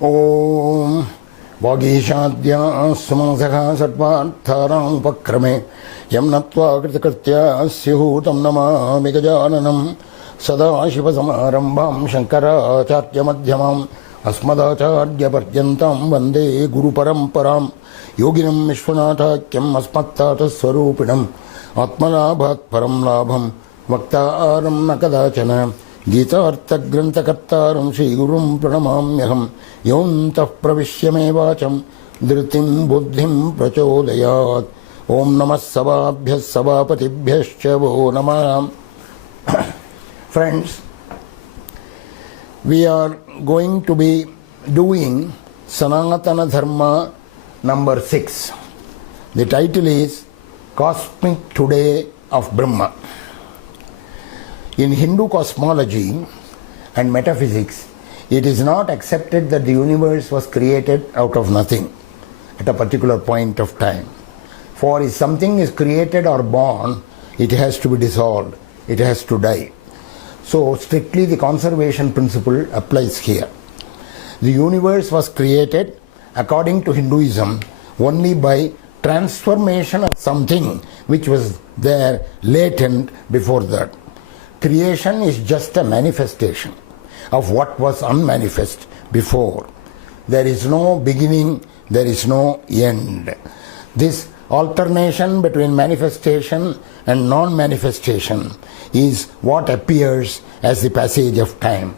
Om Vagishadya Sumansaha Satvartharam Pakrame Yamnatva Kritakritya Syutam Namami Gajananam Sadashiva Samarambam Shankara Acharya Madhyamam Asmadacharya Paryantam Vande Guru Paramparam Yoginam Vishwanathakyam Asmattata Swarupinam Atmanabhat Param Labham Vaktaram Nakadachana Gita-artha Grantha-kartaram Sri-gurum pranamamyaham Yontah pravishya-me vacham Dhritim buddhim prachodayat Om namah sababhyas sabapatibhyascha vo namah. Friends, we are going to be doing Sanatana Dharma number 6. The title is Cosmic Today of Brahma. In Hindu cosmology and metaphysics, it is not accepted that the universe was created out of nothing at a particular point of time. For if something is created or born, it has to be dissolved, it has to die. So strictly the conservation principle applies here. The universe was created, according to Hinduism, only by transformation of something which was there latent before that. Creation is just a manifestation of what was unmanifest before. There is no beginning, there is no end. This alternation between manifestation and non-manifestation is what appears as the passage of time.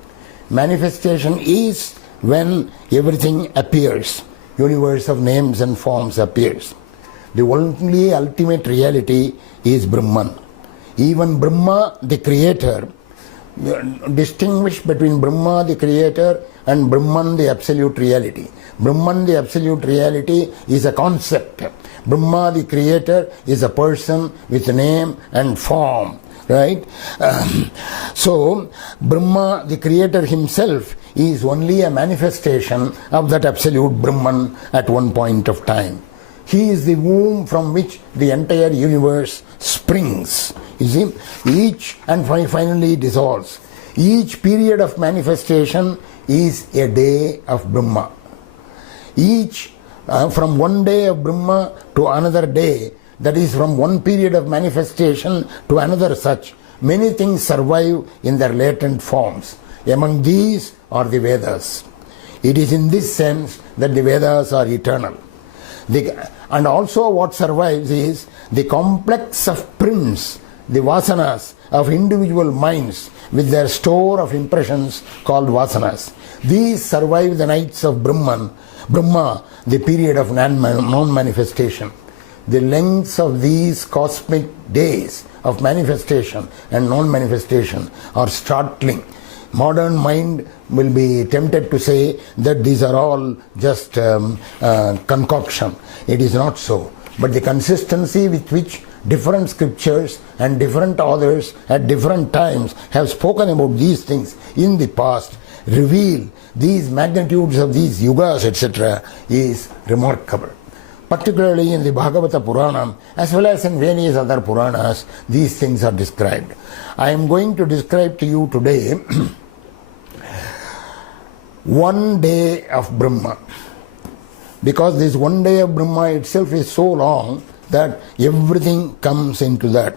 Manifestation is when everything appears, universe of names and forms appears. The only ultimate reality is Brahman. Even Brahma, the creator, distinguish between Brahma, the creator, and Brahman, the absolute reality. Brahman, the absolute reality, is a concept. Brahma, the creator, is a person with name and form. Right? So, Brahma, the creator himself, is only a manifestation of that absolute Brahman at one point of time. He is the womb from which the entire universe springs. You see, each and finally dissolves. Each period of manifestation is a day of Brahma. Each, from one day of Brahma to another day, that is from one period of manifestation to another such, many things survive in their latent forms. Among these are the Vedas. It is in this sense that the Vedas are eternal. And also what survives is the complex of prints, the vasanas of individual minds with their store of impressions called vasanas. These survive the nights of Brahma, the period of non-manifestation. The lengths of these cosmic days of manifestation and non-manifestation are startling. Modern mind will be tempted to say that these are all just concoction. It is not so. But the consistency with which different scriptures and different authors at different times have spoken about these things in the past reveal these magnitudes of these yugas, etc., is remarkable. Particularly in the Bhagavata Purana, as well as in various other Puranas, these things are described. I am going to describe to you today one day of Brahma. Because this one day of Brahma itself is so long that everything comes into that.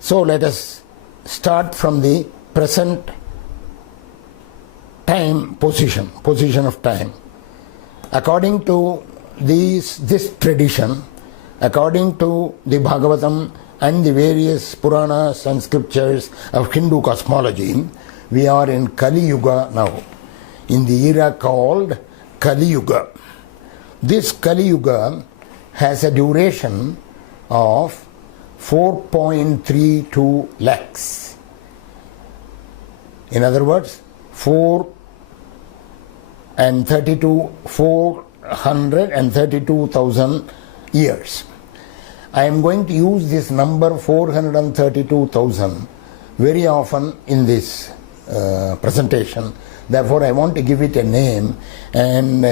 So let us start from the present time position of time. According to this tradition, according to the Bhagavatam and the various Puranas and scriptures of Hindu cosmology, we are in Kali Yuga now, in the era called Kali Yuga. This Kali Yuga has a duration of 4.32 lakhs. In other words, 432,000 years. I am going to use this number 432,000 very often in this presentation. Therefore, I want to give it a name, and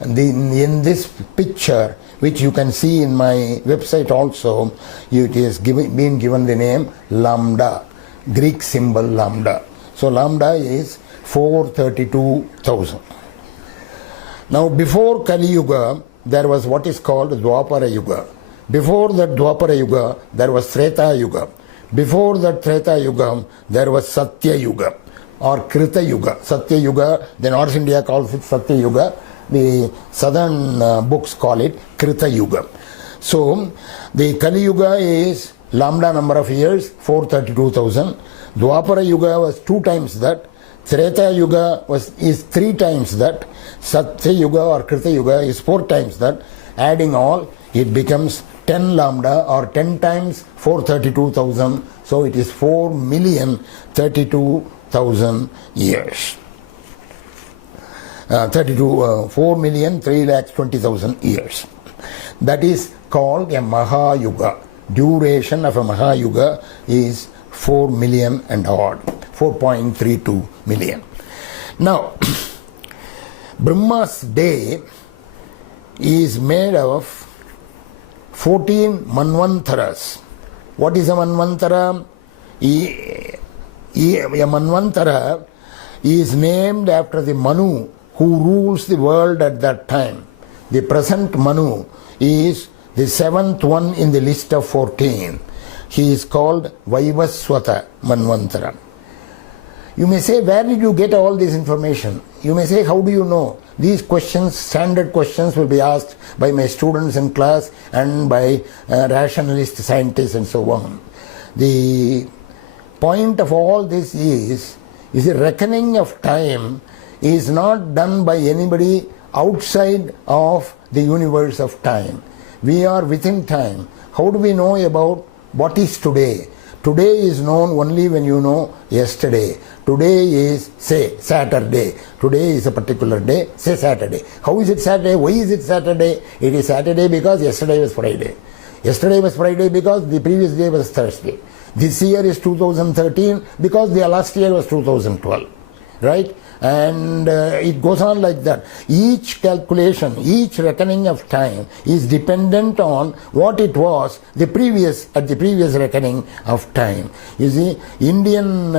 in this picture, which you can see in my website also, it is been given the name Lambda, Greek symbol Lambda. So lambda is 432,000. Now before Kali Yuga, there was what is called Dwapara Yuga. Before that Dwapara Yuga, there was Treta Yuga. Before that Treta Yuga, there was Satya Yuga or Krita Yuga. Satya Yuga, the North India calls it Satya Yuga. The southern books call it Krita Yuga. So the Kali Yuga is lambda number of years, 432,000. Dwapara Yuga was 2 times that. Treta Yuga is 3 times that. Satya Yuga or Krita Yuga is 4 times that. Adding all, it becomes 10 lambda or 10 times 432,000. So it is 4,032,000 years. 4,320,000 years. That is called a Mahayuga. Duration of a Mahayuga is 4 million and odd, 4.32 million. Now, Brahma's day is made of 14 Manvantaras. What is a Manvantara? A Manvantara is named after the Manu who rules the world at that time. The present Manu is the 7th one in the list of 14. He is called Vaivaswata Manvantara. You may say, where did you get all this information? You may say, how do you know? These questions, standard questions, will be asked by my students in class and by rationalist scientists and so on. The point of all this is the reckoning of time is not done by anybody outside of the universe of time. We are within time. How do we know about what is today? Today is known only when you know yesterday. Today is, say, Saturday. Today is a particular day, say Saturday. How is it Saturday? Why is it Saturday? It is Saturday because yesterday was Friday. Yesterday was Friday because the previous day was Thursday. This year is 2013 because the last year was 2012. Right? And it goes on like that. Each calculation, each reckoning of time is dependent on what it was at the previous reckoning of time. You see, Indian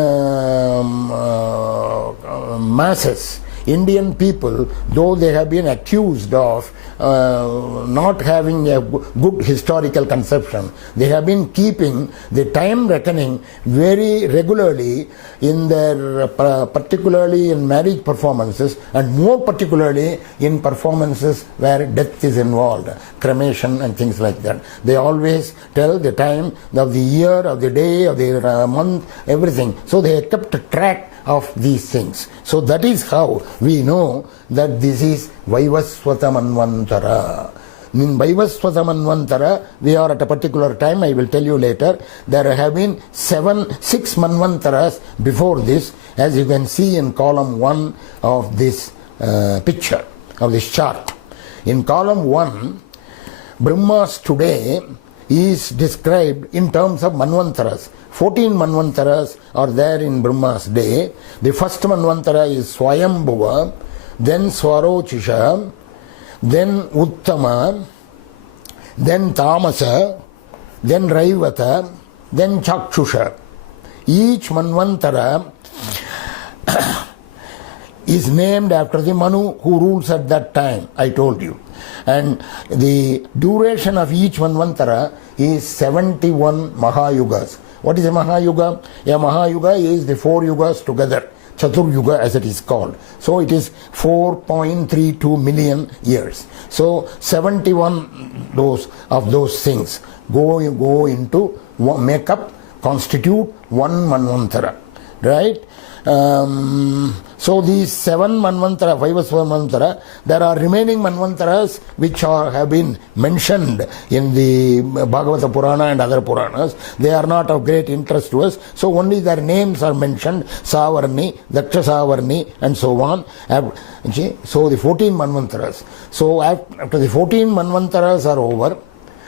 masses, Indian people, though they have been accused of not having a good historical conception, they have been keeping the time reckoning very regularly in their, particularly in marriage performances, and more particularly in performances where death is involved, cremation and things like that. They always tell the time of the year, of the day, of the month, everything. So they kept track of these things. So that is how we know that this is Vaivaswata Manvantara. In Vaivaswata Manvantara, we are at a particular time, I will tell you later. There have been 6 Manvantaras before this, as you can see in column 1 of this picture, of this chart. In column 1, Brahma's today is described in terms of Manvantaras. 14 Manvantaras are there in Brahma's day. The first Manvantara is Swayambhuva, then Swarochisha, then Uttama, then Tamasa, then Raivata, then Chakshusha. Each Manvantara is named after the Manu who rules at that time, I told you. And the duration of each Manvantara is 71 Mahayugas. What is a Mahayuga? A Mahayuga is the 4 yugas together, Chatur Yuga as it is called. So it is 4.32 million years. So 71 of those things go into, make up, constitute one Manvantara. Right? So these 7 Manvantara, Vaivaswata Manvantara, there are remaining Manvantaras which have been mentioned in the Bhagavata Purana and other Puranas. They are not of great interest to us, so only their names are mentioned, Savarni, Daksha Savarni and so on. So the 14 Manvantaras. So after the 14 Manvantaras are over,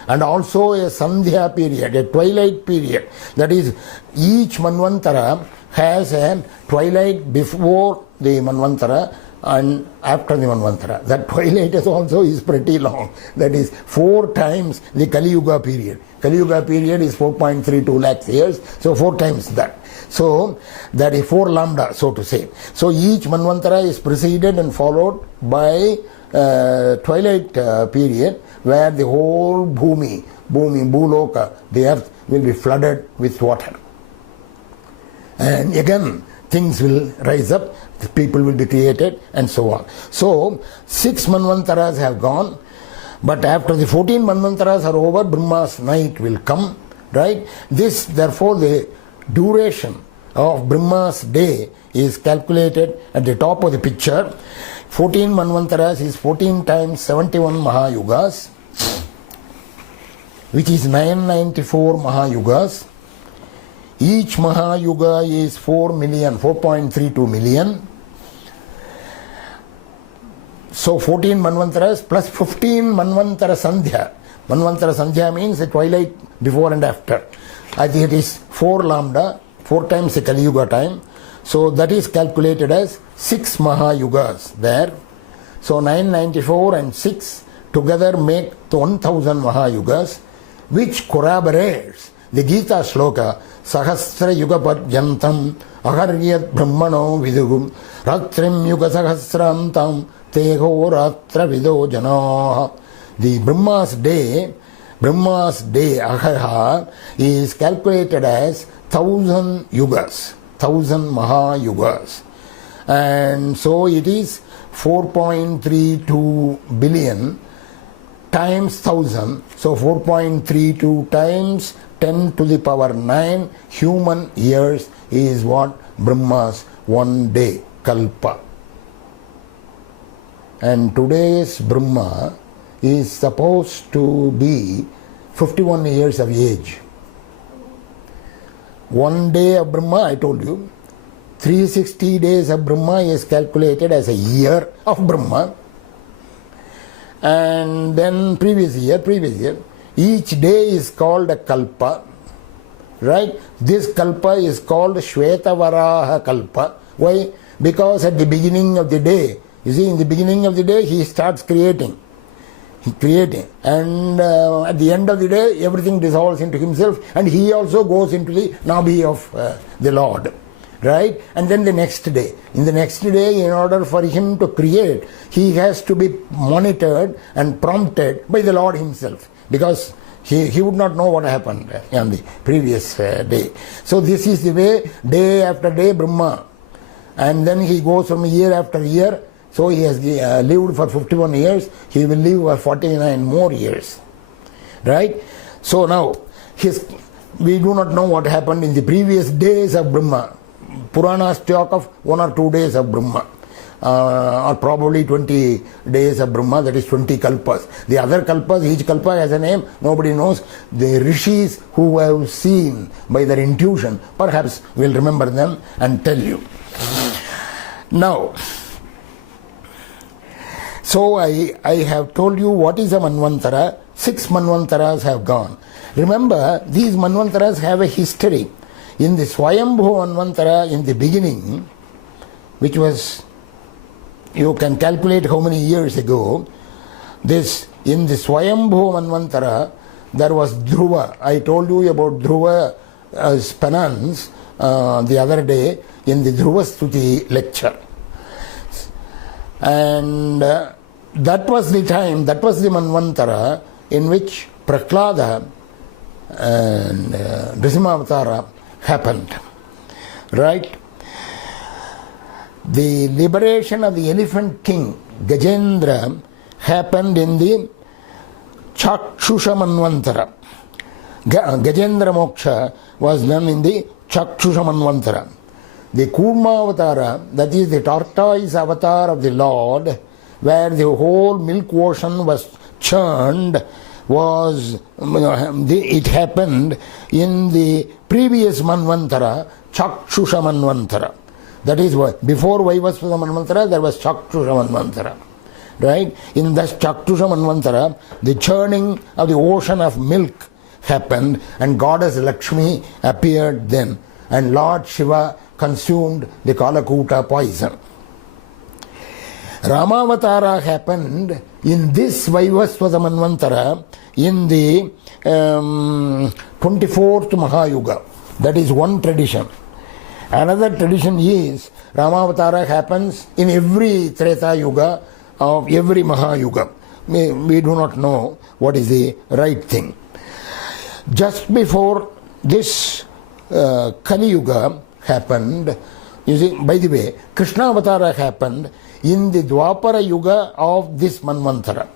and also a Sandhya period, a twilight period, that is, each Manvantara has a twilight before the Manvantara and after the Manvantara. That twilight also is pretty long. That is 4 times the Kali Yuga period. Kali Yuga period is 4.32 lakhs years, so 4 times that. So that is 4 lambda, so to say. So each Manvantara is preceded and followed by twilight period, where the whole Bhumi, Bhuloka, the earth will be flooded with water. And again, things will rise up, people will be created, and so on. So 6 Manvantaras have gone, but after the 14 Manvantaras are over, Brahma's night will come, right? This, therefore, the duration of Brahma's day is calculated at the top of the picture. 14 Manvantaras is 14 times 71 Mahayugas, which is 994 Mahayugas. Each Mahayuga is 4.32 million. So 14 Manvantaras plus 15 Manvantara Sandhya. Manvantara Sandhya means the twilight before and after. I think it is 4 lambda, 4 times the Kali Yuga time. So that is calculated as 6 Mahayugas there. So 994 and 6 together make 1000 Mahayugas, which corroborates the Gita shloka Sahasra Yuga Padyantam Aharyat Brahmano Vidugum Ratrim Yuga Sahasrantam Teho Ratra Vido Janaha. The Brahma's day Ahaha is calculated as 1000 yugas, 1000 Mahayugas. And so it is 4.32 billion times 1000. So 4.32 times 10 to the power 9 human years is what Brahma's one day, Kalpa. And today's Brahma is supposed to be 51 years of age. One day of Brahma, I told you, 360 days of Brahma is calculated as a year of Brahma. And then previous year, each day is called a Kalpa, right? This Kalpa is called Shvetavaraha Kalpa. Why? Because at the beginning of the day, you see, in the beginning of the day, he starts creating. And at the end of the day, everything dissolves into himself, and he also goes into the Nabhi of the Lord. Right? And then the next day. In the next day, in order for him to create, he has to be monitored and prompted by the Lord himself, because he would not know what happened on the previous day. So this is the way, day after day, Brahma. And then he goes from year after year. So he has lived for 51 years. He will live for 49 more years. Right? So now, we do not know what happened in the previous days of Brahma. Puranas talk of 1 or 2 days of Brahma, or probably 20 days of Brahma, that is 20 kalpas. The other kalpas, each kalpa has a name, nobody knows. The rishis who have seen by their intuition perhaps will remember them and tell you. Now, so I have told you what is a Manvantara. 6 Manvantaras have gone. Remember, these Manvantaras have a history. In the Swayambhu Manvantara in the beginning, which was, you can calculate how many years ago, in the Swayambhu Manvantara, there was Dhruva. I told you about Dhruva's penance the other day in the Dhruva Stuti lecture. And that was the time, that was the Manvantara in which Prahlada and Nrsimhavatara happened. Right? The liberation of the elephant king, Gajendra, happened in the Chakshusha Manvantara. Gajendra Moksha was done in the Chakshusha Manvantara. The Kurma Avatara, that is the tortoise avatar of the Lord, where the whole milk ocean was churned, it happened in the previous Manvantara, Chakshusha Manvantara. That is why before Vaivasvata Manvantara there was Chakshusha Manvantara. Right? In the Chakshusha Manvantara, the churning of the ocean of milk happened, and Goddess Lakshmi appeared then, and Lord Shiva consumed the Kalakuta poison. Ramavatara happened in this Vaivasvata Manvantara in the 24th Mahayuga. That is one tradition. Another tradition is Ramavatara happens in every Treta Yuga of every Mahayuga. We do not know what is the right thing. Just before this Kali Yuga happened, you see, by the way, Krishna Avatara happened in the Dwapara Yuga of this Manvantara.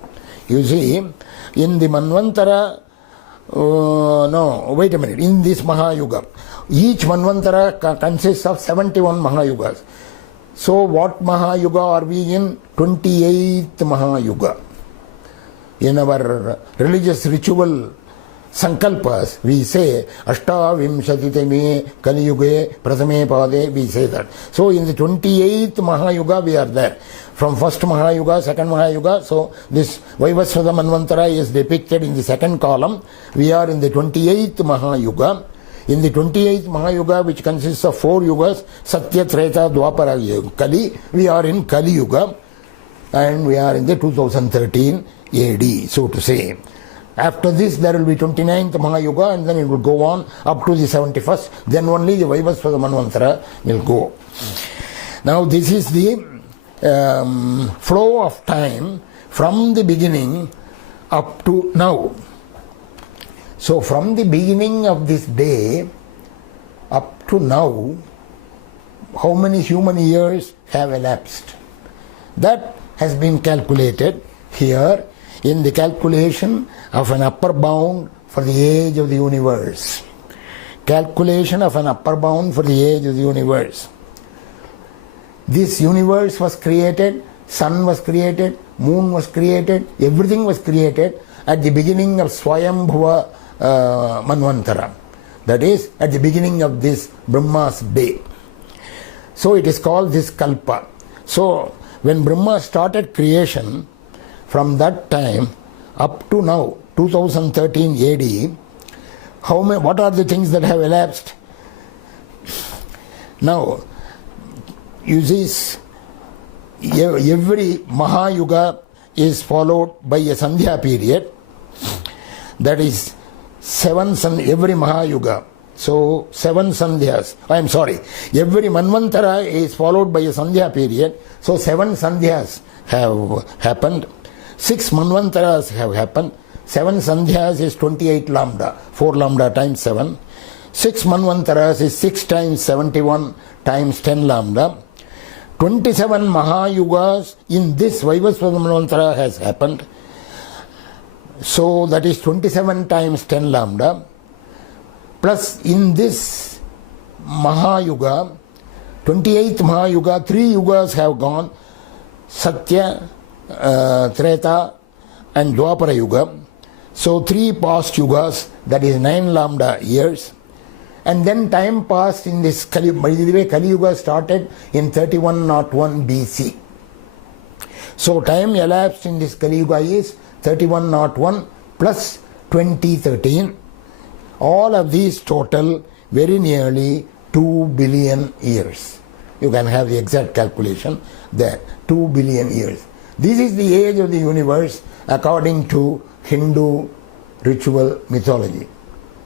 You see, in the Manvantara, in this Mahayuga, each Manvantara consists of 71 Mahayugas. So what Mahayuga are we in? 28th Mahayuga. In our religious ritual Sankalpas, we say Ashtavimshatitame Kali Yuge Prathame Pade, we say that. So in the 28th Mahayuga we are there. From first Mahayuga, second Mahayuga, so this Vaivasvata Manvantara is depicted in the second column. We are in the 28th Mahayuga. In the 28th Mahayuga, which consists of 4 yugas, Satya, Treta, Dwapara, Kali, we are in Kali Yuga and we are in the 2013 AD, so to say. After this, there will be 29th Mahayuga and then it will go on up to the 71st. Then only the Vaivasvata Manvantara will go. Now, this is the flow of time from the beginning up to now. So, from the beginning of this day up to now, how many human years have elapsed? That has been calculated here in the calculation of an upper bound for the age of the universe. Calculation of an upper bound for the age of the universe. This universe was created, sun was created, moon was created, everything was created at the beginning of Swayambhuva Manvantara. That is, at the beginning of this Brahma's day. So it is called this Kalpa. So when Brahma started creation, from that time up to now, 2013 AD, what are the things that have elapsed? Now, you see, every Mahayuga is followed by a Sandhya period. That is every Mahayuga. So 7 Sandhyas. I am sorry. Every Manvantara is followed by a Sandhya period. So 7 Sandhyas have happened. 6 Manvantaras have happened. 7 Sandhyas is 28 lambda. 4 lambda times 7. 6 Manvantaras is 6 times 71 times 10 lambda. 27 Mahayugas in this Vaivasvata Manvantara has happened. So that is 27 times 10 lambda. Plus in this Mahayuga, 28th Mahayuga, 3 yugas have gone. Satya, Treta and Dwapara Yuga. So 3 past yugas, that is 9 lambda years. And then time passed in this Kali Yuga. By the way, Kali Yuga started in 3101 BC. So time elapsed in this Kali Yuga is 3101 plus 2013. All of these total very nearly 2 billion years. You can have the exact calculation there. 2 billion years. This is the age of the universe according to Hindu ritual mythology.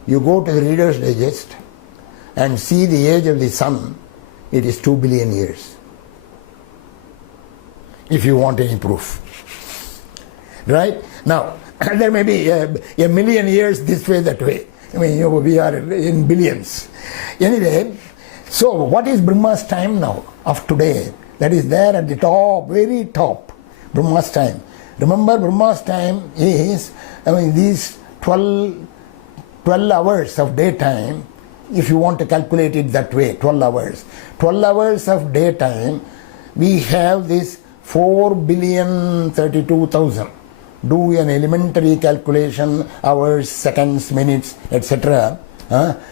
You go to the Reader's Digest and see the age of the sun, it is 2 billion years. If you want any proof. Right? Now, there may be a million years this way, that way. I mean, we are in billions. Anyway, so what is Brahma's time now of today? That is there at the top, very top, Brahma's time. Remember, Brahma's time is, these 12 hours of daytime, if you want to calculate it that way, 12 hours. 12 hours of daytime, we have this 4,032,000. Do an elementary calculation, hours, seconds, minutes, etc.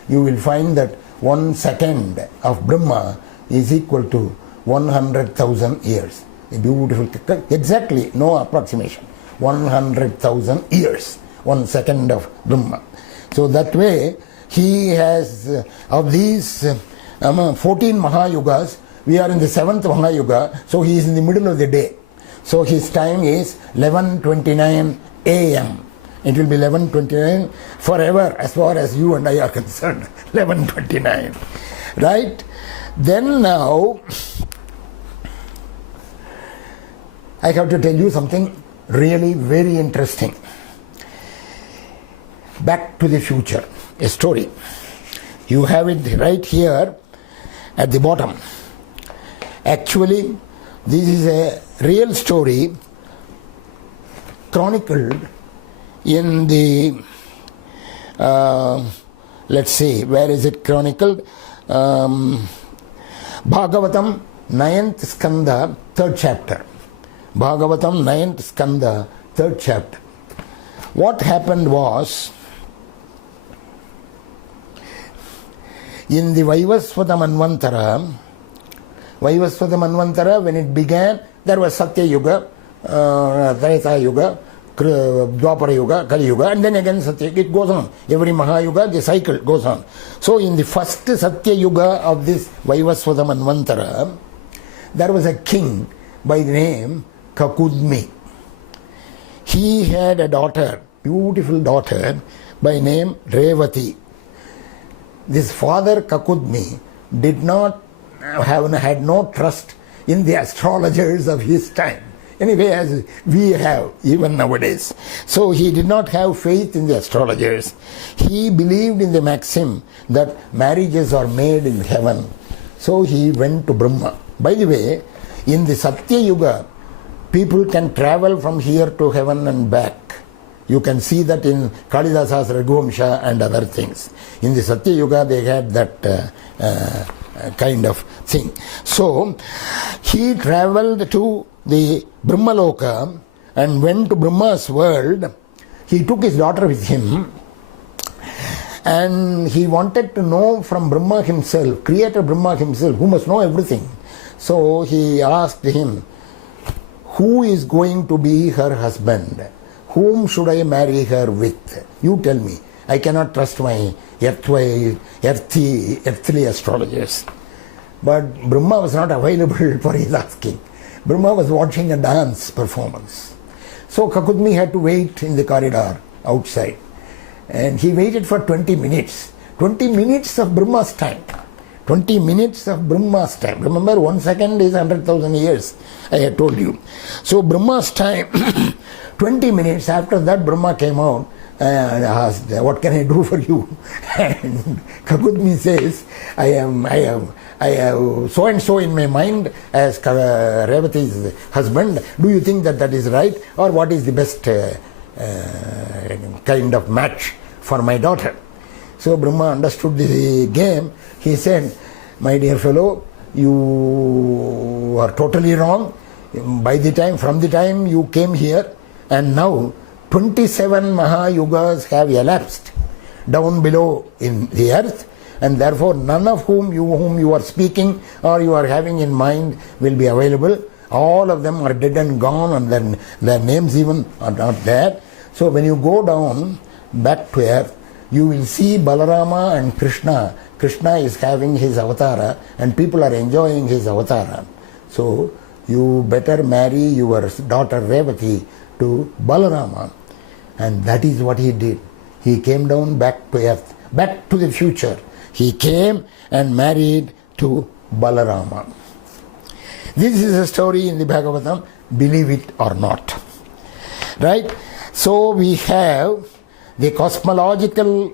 You will find that 1 second of Brahma is equal to 100,000 years. A beautiful, exactly, no approximation. 100,000 years, 1 second of Brahma. So that way, he has, of these 14 Mahayugas, we are in the 7th Mahayuga, so he is in the middle of the day. So his time is 11:29 a.m. It will be 11:29 forever as far as you and I are concerned. 11:29. Right? Then now, I have to tell you something really very interesting. Back to the future, a story. You have it right here at the bottom. Actually, this is a real story chronicled in the, let's see, where is it chronicled? Bhagavatam 9th Skanda, 3rd chapter. Bhagavatam 9th Skanda, 3rd chapter. What happened was, in the Vaivasvata Manvantara, when it began, there was Satya Yuga, Treta Yuga, Dwapara Yuga, Kali Yuga, and then again Satya. It goes on. Every Mahayuga, the cycle goes on. So in the first Satya Yuga of this Vaivasvata Manvantara, there was a king by the name Kakudmi. He had a daughter, beautiful daughter, by name Revati. This father Kakudmi had no trust in the astrologers of his time. Anyway, as we have even nowadays. So he did not have faith in the astrologers. He believed in the maxim that marriages are made in heaven. So he went to Brahma. By the way, in the Satya Yuga, people can travel from here to heaven and back. You can see that in Kalidasa's Raghuvamsha and other things. In the Satya Yuga, they had that kind of thing. So, he traveled to the Brahmaloka and went to Brahma's world. He took his daughter with him and he wanted to know from Brahma himself, Creator Brahma himself, who must know everything. So, he asked him, who is going to be her husband? Whom should I marry her with? You tell me. I cannot trust my earthly astrologers. But Brahma was not available for his asking. Brahma was watching a dance performance. So Kakudmi had to wait in the corridor outside. And he waited for 20 minutes. 20 minutes of Brahma's time. 20 minutes of Brahma's time. Remember, 1 second is 100,000 years, I had told you. So Brahma's time, 20 minutes after that, Brahma came out and asked, what can I do for you? And Kakudmi says, I have so and so in my mind as Revati's husband. Do you think that is right? Or what is the best kind of match for my daughter? So Brahma understood the game. He said, my dear fellow, you are totally wrong. From the time you came here, and now 27 Mahayugas have elapsed down below in the earth, and therefore none of whom you are speaking or you are having in mind will be available. All of them are dead and gone, and their names even are not there. So when you go down back to earth, you will see Balarama and Krishna. Krishna is having his avatara and people are enjoying his avatara. So you better marry your daughter Revati to Balarama. And that is what he did. He came down back to earth, back to the future. He came and married to Balarama. This is a story in the Bhagavatam, believe it or not. Right? So we have the cosmological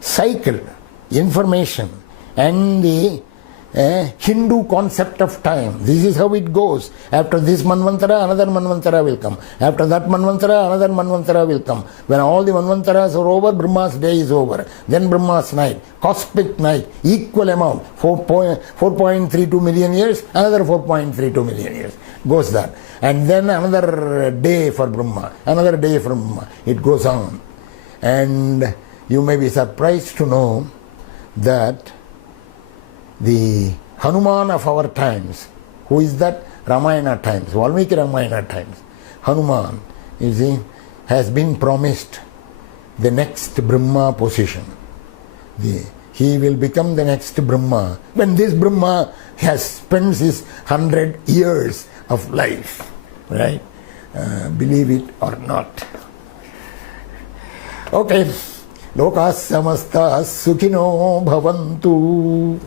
cycle, information, and the Hindu concept of time. This is how it goes. After this Manvantara, another Manvantara will come. After that Manvantara, another Manvantara will come. When all the Manvantaras are over, Brahma's day is over. Then Brahma's night, cosmic night, equal amount, 4.32 million years, another 4.32 million years. Goes that. And then another day for Brahma, another day for Brahma. It goes on. And you may be surprised to know that the Hanuman of our times, who is that? Ramayana times, Valmiki Ramayana times. Hanuman, you see, has been promised the next Brahma position. He will become the next Brahma when this Brahma has spent his 100 years of life. right? Believe it or not. Okay. Lokas samasta sukhino bhavantu.